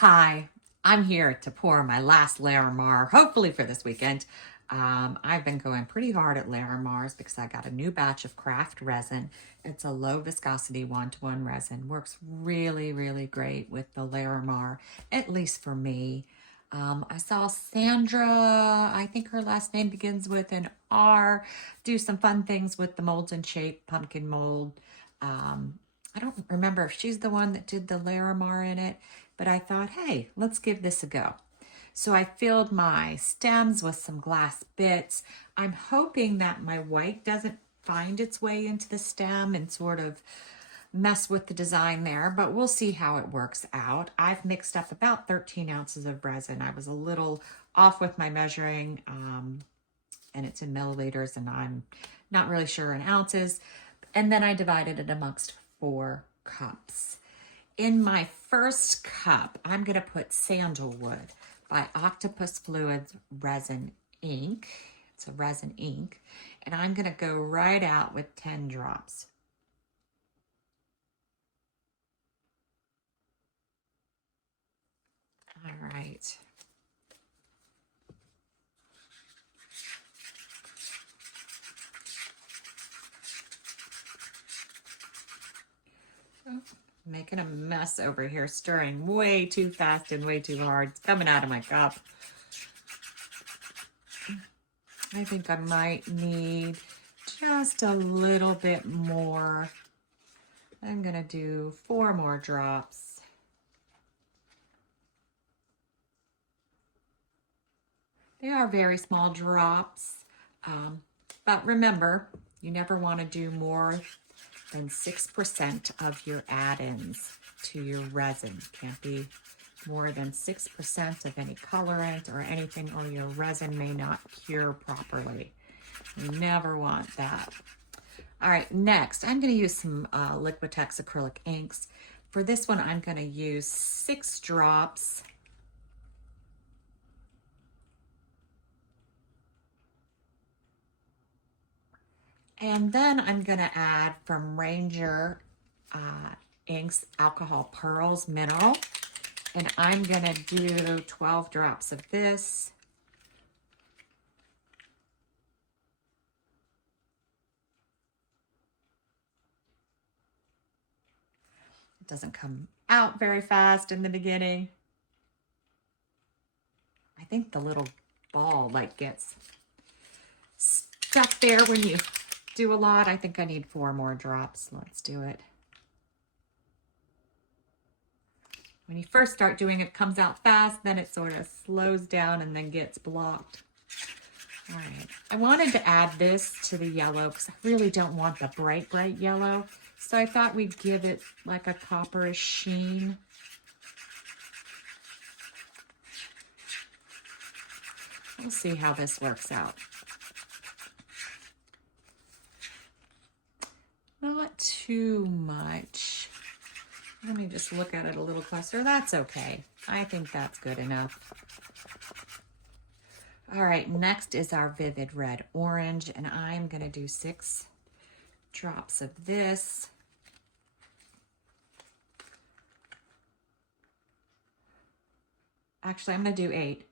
Hi, I'm here to pour my last Larimar, hopefully for this weekend. I've been going pretty hard at Larimars because I got a new batch of craft resin. It's a low viscosity 1-to-1 resin. Works really, really great with the Larimar, at least for me. I saw Sandra, I think her last name begins with an R, do some fun things with the molds and shape, pumpkin mold. I don't remember if she's the one that did the Larimar in it, but I thought, hey, let's give this a go. So I filled my stems with some glass bits. I'm hoping that my white doesn't find its way into the stem and sort of mess with the design there, but we'll see how it works out. I've mixed up about 13 ounces of resin. I was a little off with my measuring, and it's in milliliters, and I'm not really sure in ounces. And then I divided it amongst 4 cups. In my first cup, I'm going to put Sandalwood by Octopus Fluids Resin Ink. It's a resin ink. And I'm going to go right out with 10 drops. All right. Oh, making a mess over here, stirring way too fast and way too hard. It's coming out of my cup. I think I might need just a little bit more. I'm gonna do 4 more drops. They are very small drops, but remember, you never want to do more than 6% of your add-ins to your resin. Can't be more than 6% of any colorant or anything, or your resin may not cure properly. You never want that. All right, next, I'm going to use some Liquitex acrylic inks. For this one, I'm going to use 6 drops. And then I'm going to add from Ranger Inks Alcohol Pearls Mineral. And I'm going to do 12 drops of this. It doesn't come out very fast in the beginning. I think the little ball like gets stuck there when you do a lot. I think I need 4 more drops. Let's do it. When you first start doing it, it comes out fast, then it sort of slows down and then gets blocked. All right, I wanted to add this to the yellow because I really don't want the bright, bright yellow. So I thought we'd give it like a copperish sheen. We'll see how this works out. Not too much. Let me just look at it a little closer. That's okay. I think that's good enough. All right, next is our Vivid Red Orange, and I'm going to do 6 drops of this. Actually, I'm going to do 8.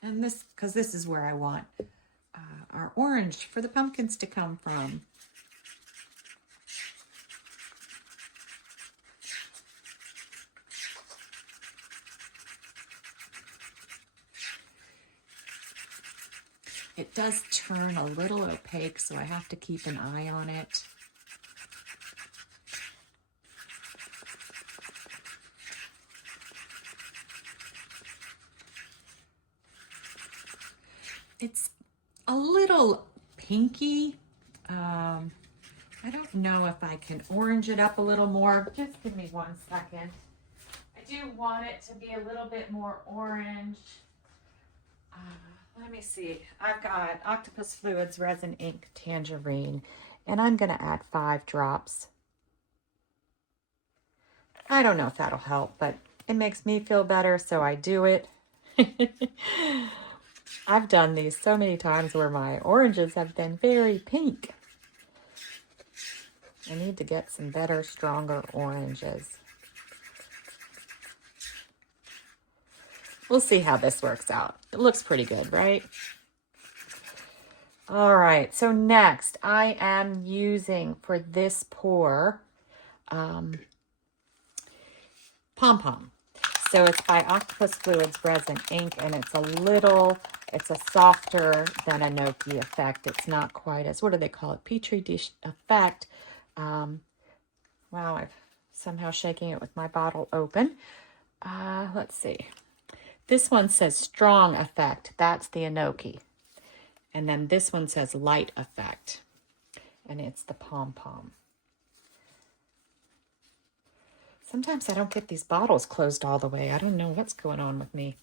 And this, because this is where I want our orange for the pumpkins to come from. It does turn a little opaque, so I have to keep an eye on it. It's a little pinky. I don't know if I can orange it up a little more. Just give me 1 second. I do want it to be a little bit more orange. Let me see. I've got Octopus Fluids Resin Ink Tangerine, and I'm going to add 5 drops. I don't know if that'll help, but it makes me feel better, so I do it. I've done these so many times where my oranges have been very pink. I need to get some better, stronger oranges. We'll see how this works out. It looks pretty good, right? All right, so next I am using for this pour Pom Pom. So it's by Octopus Fluids Resin Ink, and it's a softer than a Gnocchi effect. It's not quite as, what do they call it? Petri dish effect. Wow, I'm somehow shaking it with my bottle open. Let's see. This one says strong effect. That's the gnocchi. And then this one says light effect. And it's the Pom Pom. Sometimes I don't get these bottles closed all the way. I don't know what's going on with me.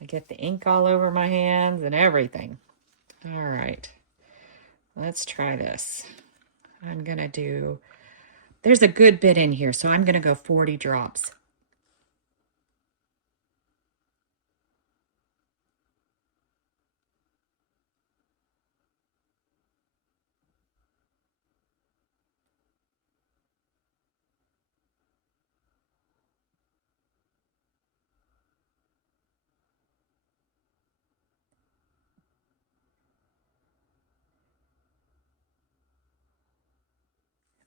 I get the ink all over my hands and everything. All right. Let's try this. I'm going to do, there's a good bit in here, so I'm going to go 40 drops.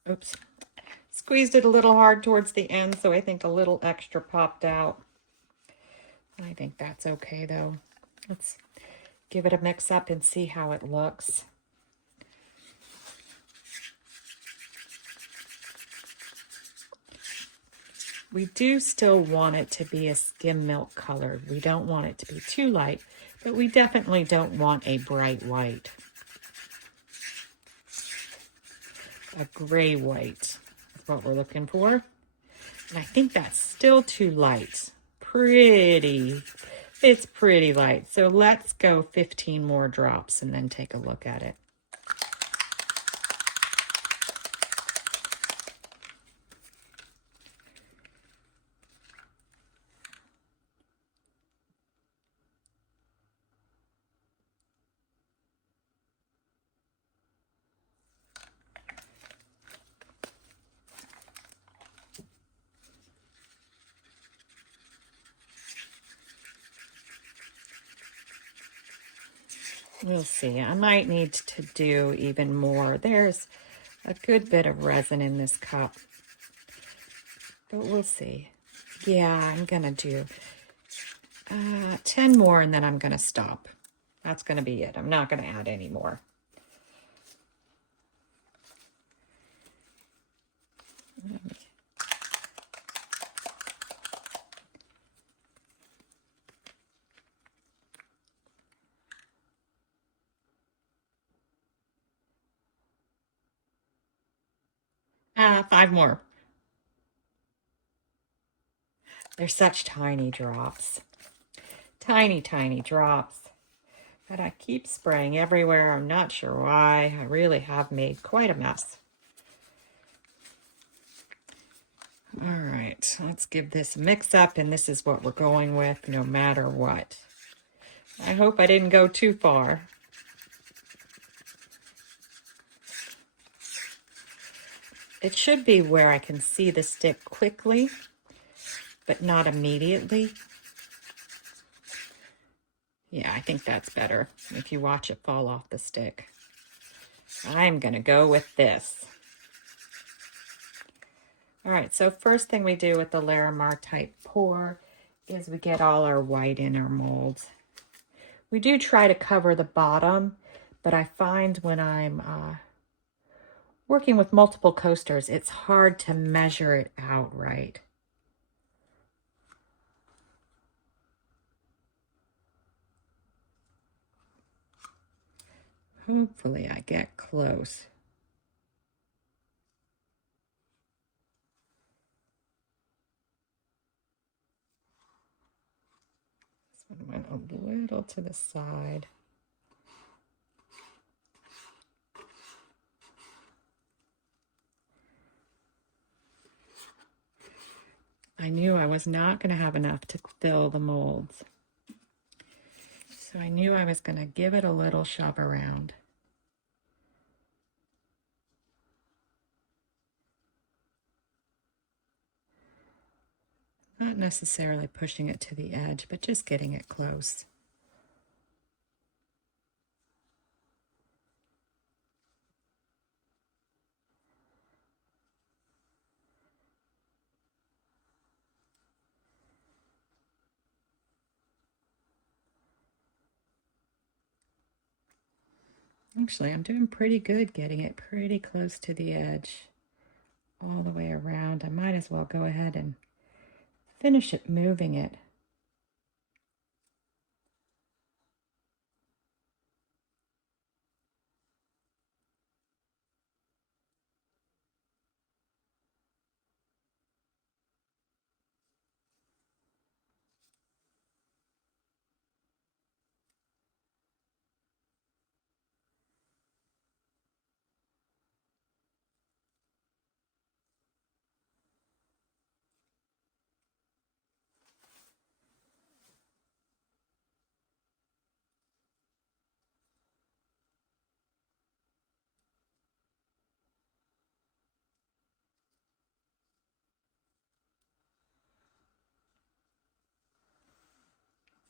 Oops. Squeezed it a little hard towards the end, so I think a little extra popped out. I think that's okay, though. Let's give it a mix up and see how it looks. We do still want it to be a skim milk colored. We don't want it to be too light, but we definitely don't want a bright white. A gray white is what we're looking for. And I think that's still too light. It's pretty light. So let's go 15 more drops and then take a look at it. We'll see. I might need to do even more. There's a good bit of resin in this cup, but we'll see. Yeah, I'm going to do 10 more and then I'm going to stop. That's going to be it. I'm not going to add any more. 5 more. They're such tiny drops. Tiny, tiny drops. But I keep spraying everywhere. I'm not sure why. I really have made quite a mess. All right, let's give this a mix up, and this is what we're going with no matter what. I hope I didn't go too far. It should be where I can see the stick quickly, but not immediately. Yeah, I think that's better if you watch it fall off the stick. I'm going to go with this. All right, so first thing we do with the Larimar type pour is we get all our white in our molds. We do try to cover the bottom, but I find when I'm working with multiple coasters, it's hard to measure it out right. Hopefully I get close. This one went a little to the side. I knew I was not going to have enough to fill the molds. So I knew I was going to give it a little shove around. Not necessarily pushing it to the edge, but just getting it close. Actually, I'm doing pretty good getting it pretty close to the edge all the way around. I might as well go ahead and finish it moving it.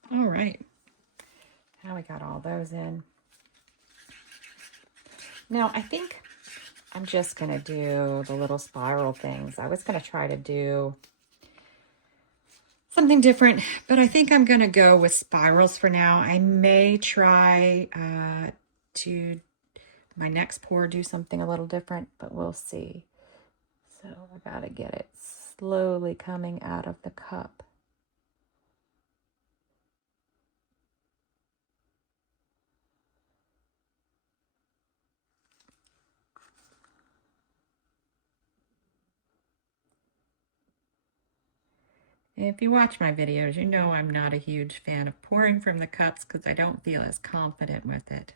All right, now we got all those in. Now I think I'm just gonna do the little spiral things. I was gonna try to do something different, but I think I'm gonna go with spirals for now. I may try to my next pour do something a little different, but we'll see. So I gotta get it slowly coming out of the cup. If you watch my videos, you know I'm not a huge fan of pouring from the cups because I don't feel as confident with it.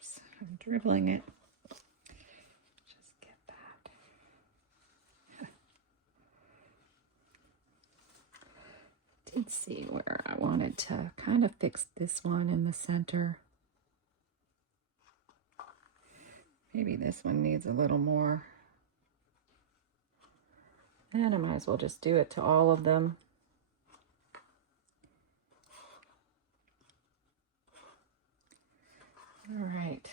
So I'm dribbling it. Just get that. Did see where I wanted to kind of fix this one in the center. Maybe this one needs a little more. And I might as well just do it to all of them. All right.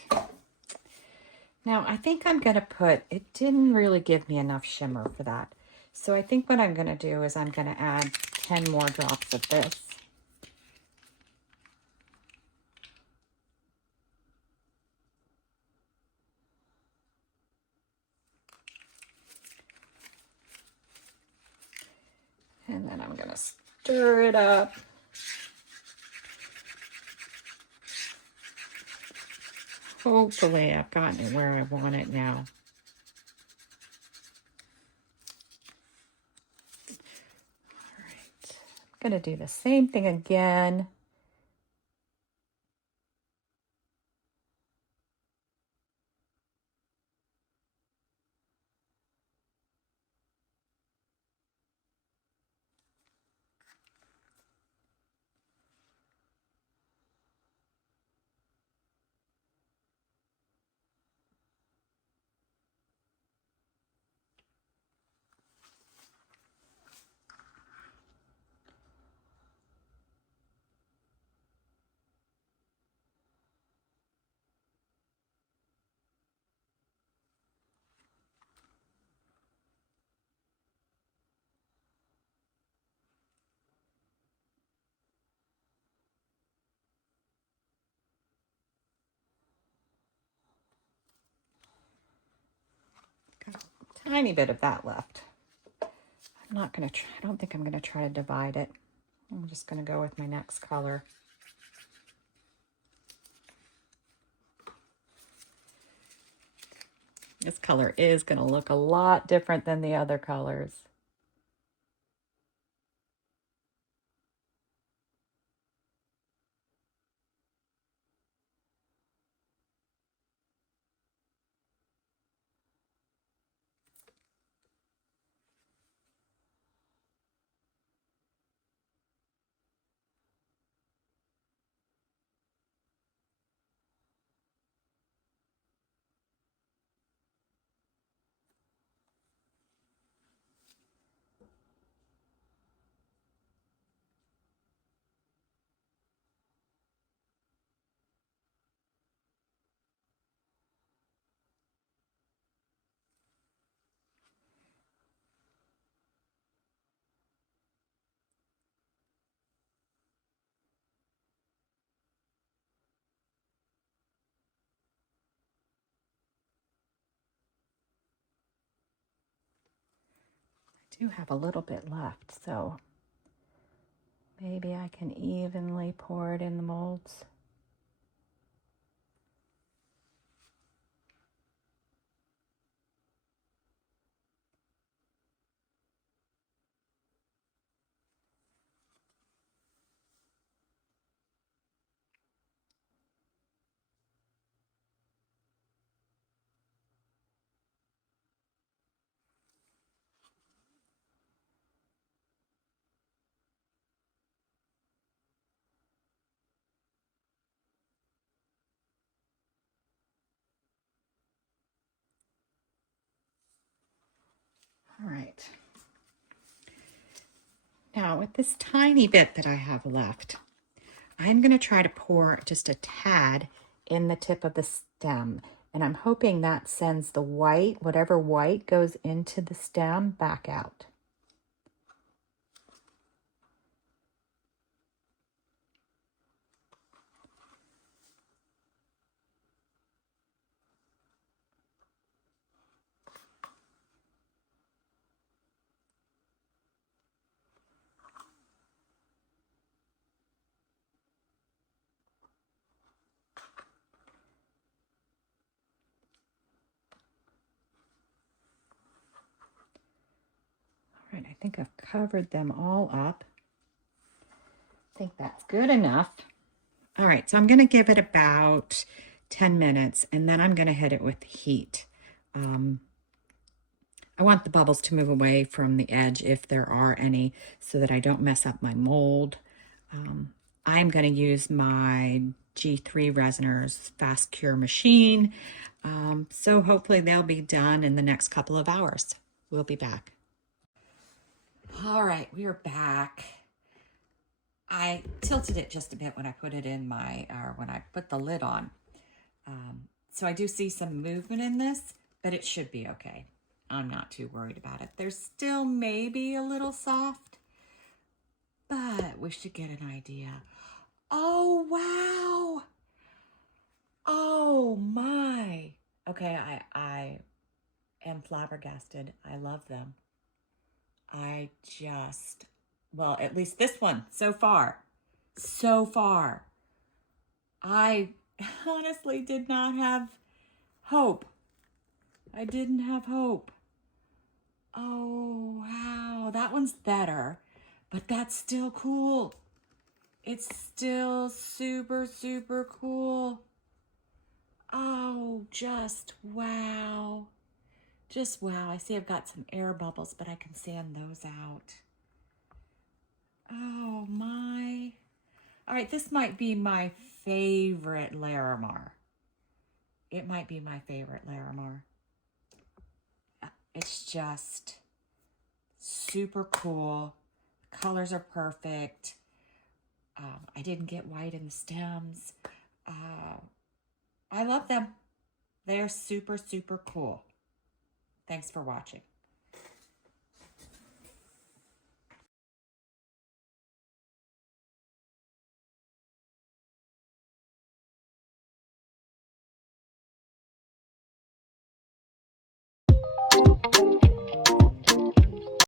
Now I think I'm gonna put, it didn't really give me enough shimmer for that. So I think what I'm gonna do is I'm gonna add 10 more drops of this. And then I'm gonna stir it up. Hopefully I've gotten it where I want it now. All right, I'm gonna do the same thing again. Got a tiny bit of that left. I'm not gonna try, I don't think I'm gonna try to divide it. I'm just gonna go with my next color. This color is gonna look a lot different than the other colors. do have a little bit left, so maybe I can evenly pour it in the molds. All right. Now with this tiny bit that I have left, I'm going to try to pour just a tad in the tip of the stem. And I'm hoping that sends the white, whatever white goes into the stem, back out. All right, I think I've covered them all up. I think that's good enough. All right, so I'm going to give it about 10 minutes, and then I'm going to hit it with heat. I want the bubbles to move away from the edge if there are any, so that I don't mess up my mold. I'm going to use my G3 Resiners Fast Cure Machine. So hopefully they'll be done in the next couple of hours. We'll be back. All right, we are back. I tilted it just a bit when I put it in when I put the lid on. So I do see some movement in this, but it should be okay. I'm not too worried about it. There's still maybe a little soft, but we should get an idea. Oh, wow. Oh, my. Okay, I am flabbergasted. I love them. Well, at least this one so far. I honestly did not have hope. I didn't have hope. Oh, wow. That one's better, but that's still cool. It's still super, super cool. Oh, just wow. Just wow. I see I've got some air bubbles, but I can sand those out. Oh, my. All right, this might be my favorite Larimar. It might be my favorite Larimar. It's just super cool. The colors are perfect. I didn't get white in the stems. I love them. They're super, super cool. Thanks for watching.